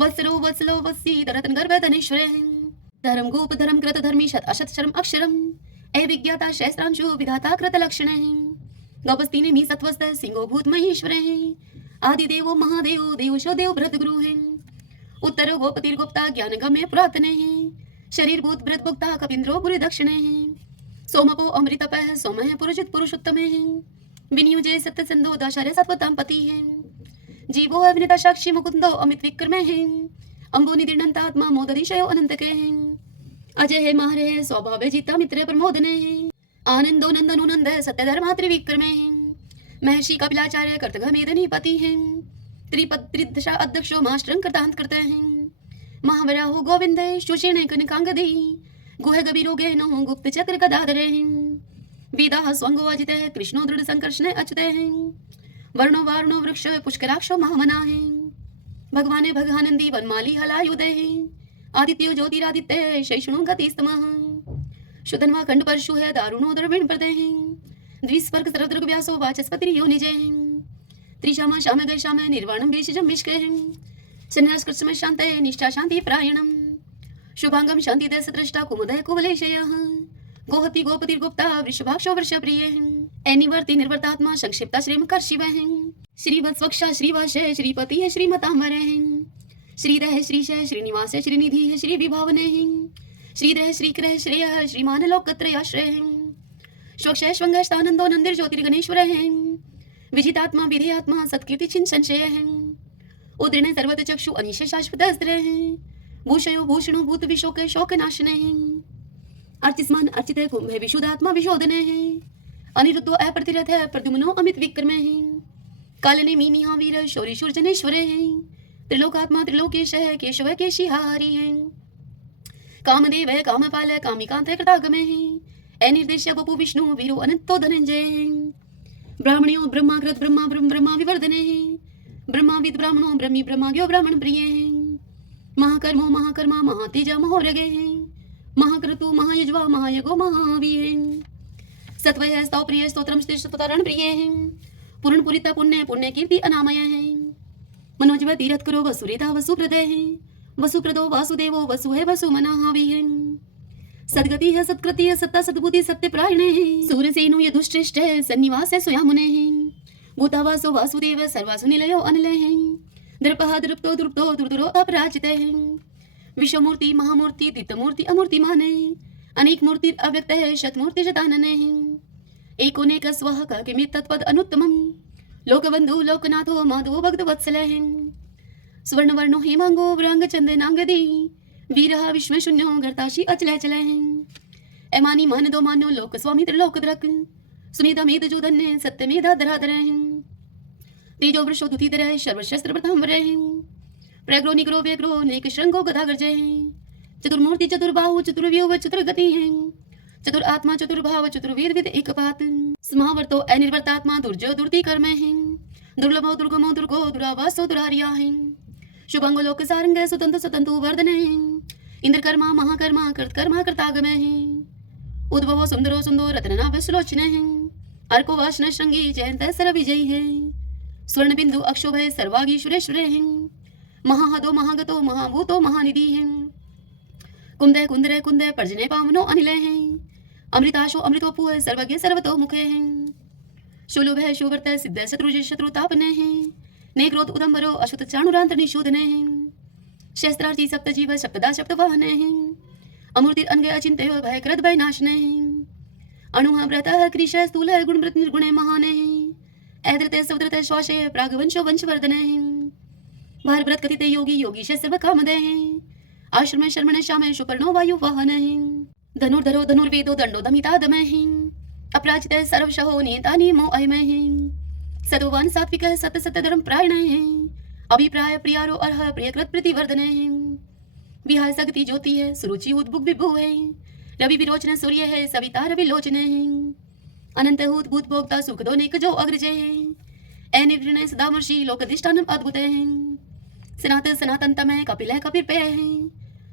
वत्सलो वत्सलो वत्सी तरतन गर्भ धनेश्वरे धर्म गोप धर्म कृत धर्मी शत अशत शर्म अक्षरम ए विज्ञाता शस्त्रांशु विधाता कृत लक्षणे गौपस्ती ने मी सत्वस्त सिंहो भूत महेश्वरे आदिदेवो महादेव देवशो देव भृत गुरु है उत्तरो गोपतिर गुप्ता ज्ञान गम्य पुरातने शरीर भूत भृत भुक्ता कपिंद्रो पुरी दक्षिणे सोमको अमृतपः सोम है पुरुषित पुरुषोत्तम विनियुजे सत्य सिंधो दशहरे सत्वताम पति है जीवो अविनिता साक्षी मुकुंदो अमित विक्रम है अंबो निदिनंतात्मा मोदधिशयो अनंत के अजय है मारे है स्वभाव जीता मित्र प्रमोदने आनंदो नंदनो नंद सत्य धर्मा त्रिविक्रम महर्षि कपिलाचार्य कर्तघमेदनी पति है त्रिपद त्रिदशा अध्यक्षो मास्टरं कृतांत करते हैं महावराहो गोविंद शुचिणे कनकांगदी गुह गभीरोगे नो गुप्त चक्र गदाधरे वेदा स्वंगो अजित कृष्णो दृढ़ संकर्षण अच्युते वर्णो वारणो वृक्ष पुष्कराक्षो महामना है भगवान भगानंदी वनमाली हलायुदे आदित्यो ज्योतिरादित्य शैषणो गतिस्तमः शुतन्वा खंड परशु है दारुणो द्रविण प्रदे द्विस्वर्ग सर्वदृग व्यासो वाचस्पति यो निजे त्रिशामा शाम गय शाम निर्वाणम वेशजम विष्के सन्यास कृष्ण शांत निष्ठा शांति प्रायणम शुभांगम शांति दय सदृष्टा कुमुदय कुवलेशय गोहति गोपति गुप्ता वृषभाक्षो वृषप्रिय एनिवर्ति निर्वर्तात्मा संक्षिप्ता श्रीमकर शिव श्रीवत्स्वक्षा श्रीवास श्रीपति है श्रीमतांबर श्रीदय श्रीश श्रीनिवास श्रीनिधि है श्री विभावने श्रीदय श्रीकृ श्रेय श्रीमान लोकत्रयाश्रय स्वक्ष स्वंगस्तानंदो नंदिर ज्योतिर्गणेश्वर विजितात्मा विधेयात्मा सत्कीर्ति छिन संशय उदृण सर्वत चक्षु अनिश शाश्वत अस्त्र भूषयो भूषणो भूत विशोक शोक नाशने अर्चिस्मान अर्चित कुंभ विशुद्धात्मा विशोधने अनिरुद्धो अप्रतिरथ प्रद्युम्नो अमित विक्रम कालने मीनिहा वीर शौरी शूर्जनेश्वर त्रिलोकात्मा त्रिलोकेश केशव केशिहारी कामदेव कामपाल कामिकांत कृतागम अनिर्देश्य बपु विष्णु वीरो अनंतो धनंजय ब्राह्मणियों ब्रह्माकृत ब्रह्मा ब्रह्म ब्रह्मा विवर्धने ब्रह्माविद ब्राह्मणों ब्रह्मी ब्रह्माज्ञो ब्राह्मण प्रिय महाकर्मो महाकर्मा महातेजा महोरगे महाक्रतु महायज्वा महायगो महावीर सत्वय स्तव प्रिय स्तोत्रम स्तोतरण प्रिय पूर्ण पुरिता पुण्य पुण्य कीर्ति अनामय मनोजव तीरथ करो वसुरेता वसुप्रदय वसुप्रदो वासुदेवो वसु है वसु मनाहावी सदगति है सत्कृति है सत्ता सद्बुद्धि सत्य प्रायण सूरसेनु यदुश्रेष्ठ सन्निवास स्वयामुने भूतावासो वासुदेव सर्वासु निलयो अनिल दृपः दृप्तो दृप्तो दुर्दुरो अपराजित विश्वमूर्ति महामूर्ति दीप्तमूर्ति अमूर्तिमान अनेक मूर्ति अव्यक्त है शतमूर्ति शतानन एकोनेक स्वः किमि तत्पद अनुत्तमम् लोकबंधु लोकनाथो माधवो भक्त वत्सल स्वर्णवर्णो हेमांगो व्रांग चंदनांगदी वीरः विश्व शून्यो गर्ताशी अचल चल एमानी मान दो मानो लोक स्वामी त्रिलोक द्रक सुनीता मेद जोधन्य सत्य मेधा धराधर तेजो वृषो दुतिधर सर्वशस्त्र प्रथम प्रग्रो निग्रो व्यग्रो नेक श्रृंगो गदागर्ज चतुर्मूर्ति चतुर्बाहु चतुर्व्यूह चतुर्गति चतुर आत्मा चतुर्भाव चतुर्वेद विद एकपात समावर्तो अनिर्वर्तात्मा दुर्जो दुर्ति कर्म दुर्लभो दुर्गमो दुर्गो दुरावासो दुरारिया शुभंगो लोक सारंग सुतंतु सुतंतु वर्धन इंद्रकर्मा महाकर्मा कृतकर्मा कृतागम उद्भवो सुंदरो सुंदो रत्ननाभ सुलोचन अर्को वासन श्रृंगी जयंत सर विजयी है स्वर्ण बिंदु अक्षोभ सर्वागी सुरेश्वर महाहदो महागतो महाभूतो महानिधि कुंदय कुंदर कुंदय पर्जने पावनो अनिल अमृताशो अमृतोपु सर्वज्ञ सर्वतो मुखे शुलुभ शुवर्त सिद्ध शत्रुज शत्रुतापन नेक्रोत उदंबरो अशुत चाणुरांत निशोधन शस्त्रार्थी सप्तजीव सप्तदा सप्तवाहन अमूर्ति अनग अचिंत्य भय कृत भय नाशन अणुः व्रतः कृश स्थूल गुणवृत निर्गुण महान ऐद्रत सवद्रत श्वास प्रागवंशो वंशवर्धन भारव्रत कथित योगी योगीश सर्व कामदय आश्रम शर्मण श्याम सुपर्णो वायु वाहन धनुर्धरो धनुर्वेदो दंडो दमिता दमः अपराजित सर्वशहो नेता नियमो अयमः सतोवन सात्विक सत्य सत्य धर्म प्रायण अभिप्राय प्रियारो अर्ह प्रियकृत प्रतिवर्धन विहाय सगति ज्योति है सुरुचि उद्भुग विभु है रवि विरोचन सूर्य है सविता रवि लोचन है अनंत हूत भूत भोक्ता सुख दो नेक जो अग्रज है निर्णय सदामर्षि लोकधिष्ठानम अद्भुत है सनातन सनातन तम है कपिल है कपिल पे है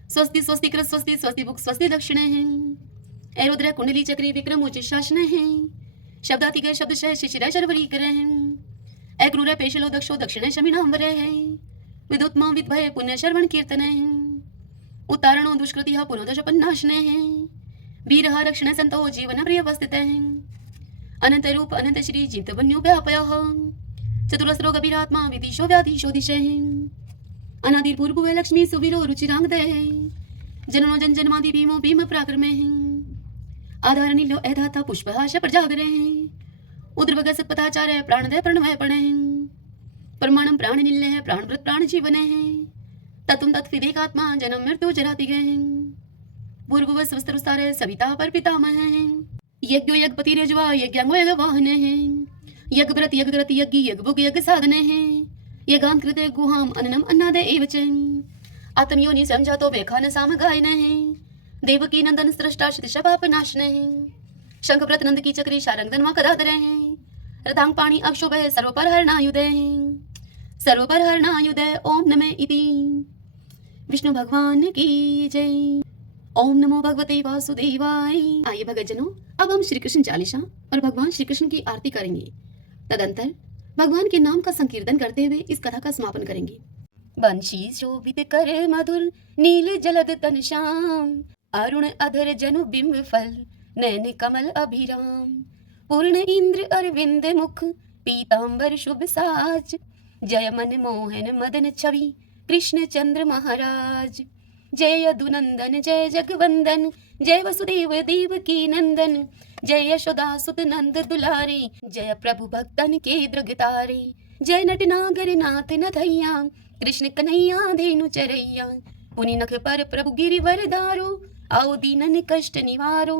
स्वस्ति स्वस्ति कृत स्वस्ति स्वस्ति भुक स्वस्ति दक्षिण है रुद्र कुंडली चक्री विक्रम उच्च शासन है शब्दाति के शब्द शह शिशिर शर्वरी करे हैं क्रूर पेशलो दक्षो दक्षिण शमिनांबर है विदुत्मा विद्भय पुण्य श्रवण कीर्तन है उतारणो दुष्कृति पुनोदश पन्नाशने है वीर रक्षण संतो जीवन प्रिय वस्थित है अनंत रूप अनंत श्री जीत बन्यो व्यापय चतुरस्रो गभीरात्मा विदिशो व्याधीशो दिशे अनादि पूर्व लक्ष्मी सुवीरो रुचिरांग दे जननो जन जन्मादि भीमो भीम पराक्रमे आधार नीलो ऐधाता पुष्पहाश प्रजागरे उद्रवग सत्पथाचार्य प्राणदय प्रणवय पणे परमाणम प्राण निल्य है प्राणव्रत प्राण जीवन है तत्म तत्विदेकात्मा जन्म मृत्यु जराति गए पूर्व स्वस्तरुस्तार सविता पर पितामह है यज्ञो यज्ञपति रजवा यज्ञांगो यज्ञ वाहन है यज्ञ व्रत यज्ञ ग्रत यज्ञ यज्ञ भुग यज्ञ साधने है यज्ञांकृत गुहाम अन्नम अन्नादे एवच आत्मयोनि समझातो वेखान साम गायन है देवकी नंदन सृष्टा शिशा पाप नाशन है शंखव्रत नंद की चक्री शारंगधन कदाधर है रथांग पाणी अक्षोभ है सर्वपर हरणायुध है सर्वपर हरणायुध ओम नमः इति विष्णु भगवान की जय। ओम नमो भगवते वासुदेवाय। आइए भगतजनों, अब हम श्री कृष्ण चालीसा और भगवान श्री कृष्ण की आरती करेंगे। तदंतर भगवान के नाम का संकीर्तन करते हुए इस कथा का समापन करेंगे। बंशी शोभित कर मधुर नील जलद तन श्याम अरुण अधर जनु बिंब फल नैन कमल अभिराम पूर्ण इंद्र अरविंद मुख पीतांबर शुभ साज जय मन मोहन मदन छवि कृष्ण चंद्र महाराज जय यदुनंदन जय जगवंदन जय वसुदेव देव की नंदन जय यशोदा सुत नंद दुलारे जय प्रभु भक्तन के दृगतारे जय नटनागर नाथ नथैया कृष्ण कन्हैया धेनु चरैया पुनि नख पर प्रभु गिरिवर धारो आओ दीनन कष्ट निवारो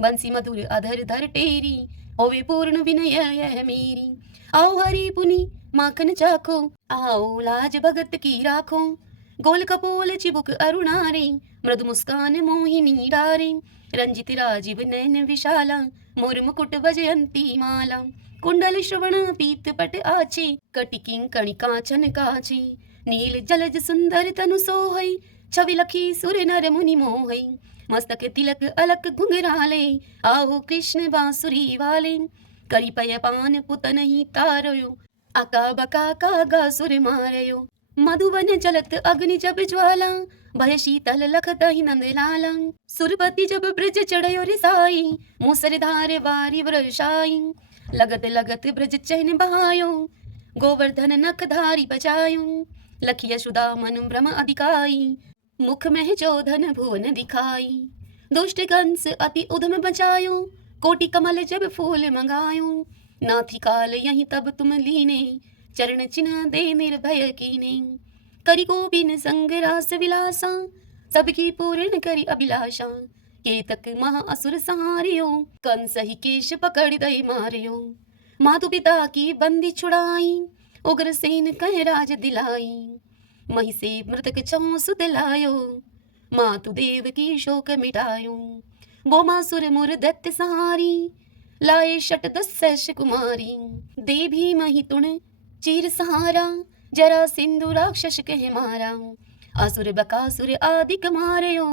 बंसी मधुर अधर धर टेरी होवे पूर्ण विनय यह मेरी आओ हरि पुनि माखन चाखो आओ लाज भगत की राखो गोल कपोल चिबुक अरुणारे मृदु मुस्कान मोहिनी डारे रंजित राजीव नयन विशाला मोर मुकुट वजयंती माला कुंडल श्रवण पीत पट आछे कटिकिं कणिका छन काछे नील जलज सुंदर तनु सोहै छवि लखी सुर नर मुनि मोहै मस्तक तिलक अलक घुंघराले आओ कृष्ण बांसुरी वाले करी पय पान पुतन ही तारयो आका बका कागा सुर मारयो मधुवन जलत अग्नि जब ज्वाला भय शीतल लखत ही नंद लाला सुरपति जब ब्रज चढ़यो रिसाई मूसरधार वारी वर्षाई लगत लगत ब्रज चैन बहायो गोवर्धन नख धारी बचायो लखिय सुदा मन भ्रम अधिकाई मुख में चोधन भुवन दिखाई दुष्ट कंस अति उधम बचायो कोटि कमल जब फूल मंगायो नाथी काल यही तब तुम लीने चरण चिन्ह दे निर्भय कीने करी गोबिन संग रास विलासा सबकी पूर्ण करी अभिलाषा केतक महा असुर सहारियो कंस ही केश पकड़ दई मारियो मातु पिता की बंदी छुड़ाई उग्र सेन कह राज दिलाई मही से मृतक छौ सुत लायो मातु देव की शोक मिटायो बोमासुर मुर दैत्य सहारी लाए शट दस कुमारी दे भी मही तुण चीर सहारा जरा सिंधु राक्षस कह मारा असुर बकासुर आदिक मारयो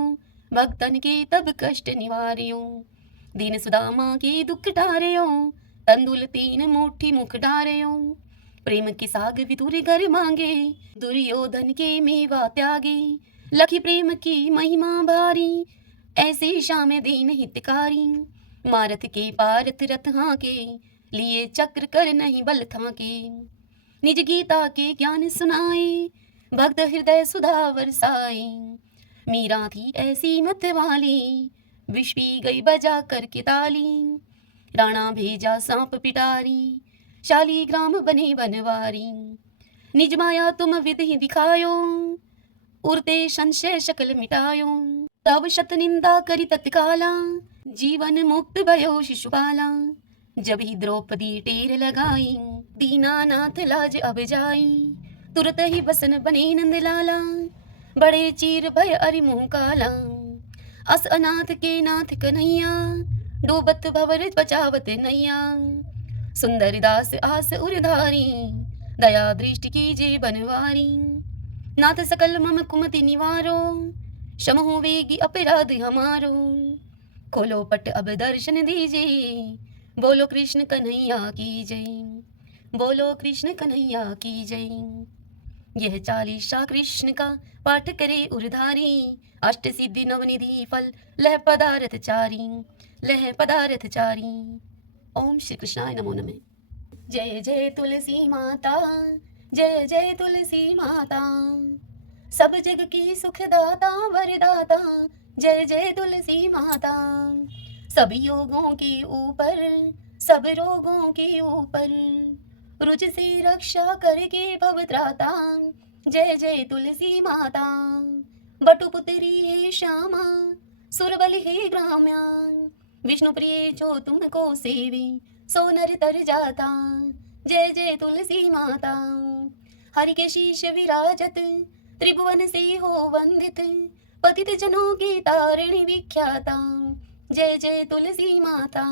भक्तन के तब कष्ट निवार्यो दीन सुदामा के दुख टारयो तंदुल तीन मुट्ठी मुख डारयो प्रेम की साग विदुर घर मांगे दुर्योधन के मेवा त्यागे लखी प्रेम की महिमा भारी ऐसे श्याम दीन हितकारी मारत के पारत रथ के लिए चक्र कर नहीं बल था के निज गीता के ज्ञान सुनाए भक्त हृदय सुधा बरसाए मीरा थी ऐसी मत वाली विश्वी गई बजा कर के ताली राणा भेजा सांप पिटारी शाली ग्राम बने बनवारी निज माया तुम विधि दिखायो उड़ते संशय शकल मिटायो तब शत निंदा करी तत्काला जीवन मुक्त भयो शिशुपाला जब ही द्रौपदी टेर लगाई दीनानाथ लाज अब जाई, तुरत ही बसन बने नंद लाला, बड़े चीर भय अरि मुँह काला, अस अनाथ के नाथ कन्हैया, डूबत भवर बचावत नैया, सुंदर दास आस उरधारी, दया दृष्टि कीजे बनवारी, नाथ सकल मम कुमति निवारो, क्षमहु वेगी अपराध हमारो, खोलो पट अब दर्शन दीजिए, बोलो कृष्ण कन्हैया की जय, बोलो कृष्ण कन्हैया की जय। यह चालीसा कृष्ण का पाठ करे उरधारी, अष्ट सिद्धि नवनिधि फल लह पदार्थ चारी, लह पदार्थ चारी। ओम श्री कृष्णाय नमो नमः। जय जय तुलसी माता, जय जय तुलसी माता, सब जग की सुखदाता वरदाता, जय जय तुलसी माता, सब योगों के ऊपर, सब रोगों के ऊपर, रुच से रक्षा करके भवत्राता, जय जय तुलसी माता, बटुपुत्री हे श्यामा, सुरबल हे ग्राम्या, विष्णु प्रिय जो तुमको सेवे, सो नर तर जाता, जय जय तुलसी माता, हरि के शीश विराजत, त्रिभुवन से हो वंदित, पतित जनों की तारिणी विख्याता, जय जय तुलसी माता,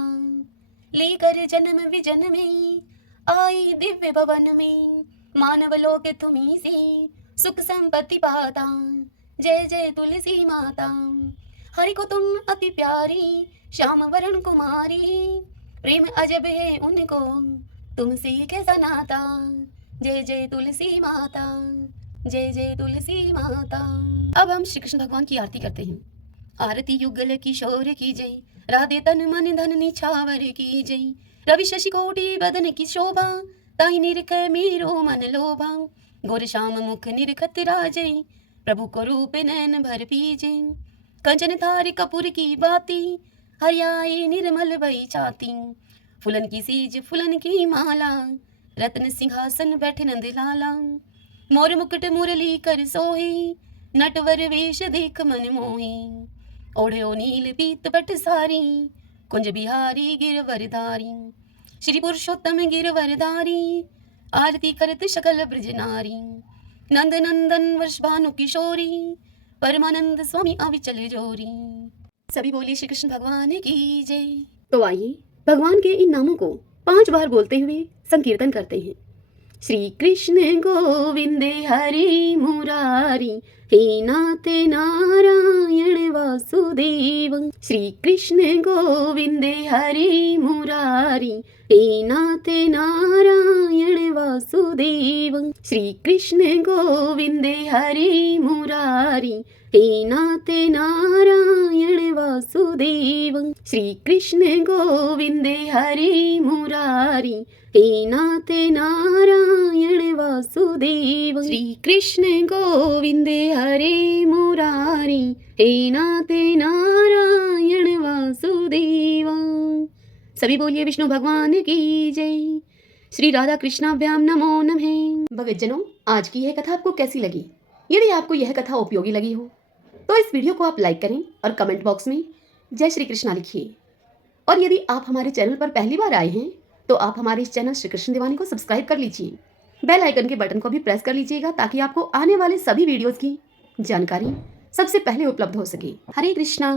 लेकर जन्म विजन में आई दिव्य भवन में, मानव लोक तुम्ही से सुख संपत्ति पाता, जय जय तुलसी माता, हरि को तुम अति प्यारी, श्याम वरण कुमारी, प्रेम अजब है उनको तुमसे कैसा नाता, जय जय तुलसी माता, जय जय तुलसी माता। अब हम श्री कृष्ण भगवान की आरती करते हैं। आरती युगल किशोर की जय, राधे तन मन धन निछावर की जय, रवि शशि कोटि बदन की शोभा, ताई निरख मेरो मन लोभा, गोर श्याम मुख निरखत राजय, प्रभु को रूप नैन भर पीजे, कंचन थार कपूर की बाती, हरियाई निर्मल भई छाती, फुलन की सीज फुलन की माला, रत्न सिंहासन बैठे नंद लाला, मोर मुकुट मुरली कर सोहे, नटवर वेश देख मन मोहे, ओढ़ो नील पीत पट सारी, कुंज बिहारी गिरवरधारी, श्री पुरुषोत्तम गिरवरधारी, आरती करत सकल ब्रज नारी, नंद नंदन वर्ष भानु किशोरी, परमानंद स्वामी अविचल जोरी। सभी बोलिए श्री कृष्ण भगवान की जय। तो आइए भगवान के इन नामों को 5 बार बोलते हुए संकीर्तन करते हैं। श्री कृष्ण गोविंद हरि मुरारी, हे नाथ नारायण वासुदेव, श्री कृष्ण गोविंद हरि मुरारी, हे नाथ नारायण वासुदेव, श्री कृष्ण गोविंद हरि मुरारी, हे नाथ नारायण वासुदेव, श्री कृष्ण गोविंद हरि मुरारी, हे नाथ नारायण वासुदेव, श्री कृष्ण गोविंद हरे मुरारी, हे नाथ नारायण वासुदेव। सभी बोलिए विष्णु भगवान की जय। श्री राधा कृष्णाभ्याम नमो नमः। भक्तजनों, आज की यह कथा आपको कैसी लगी? यदि आपको यह कथा उपयोगी लगी हो तो इस वीडियो को आप लाइक करें और कमेंट बॉक्स में जय श्री कृष्णा लिखिए। और यदि आप हमारे चैनल पर पहली बार आए हैं तो आप हमारे इस चैनल श्री कृष्ण दीवानी को सब्सक्राइब कर लीजिए। बेल आइकन के बटन को भी प्रेस कर लीजिएगा ताकि आपको आने वाले सभी वीडियोस की जानकारी सबसे पहले उपलब्ध हो सके। हरे कृष्णा।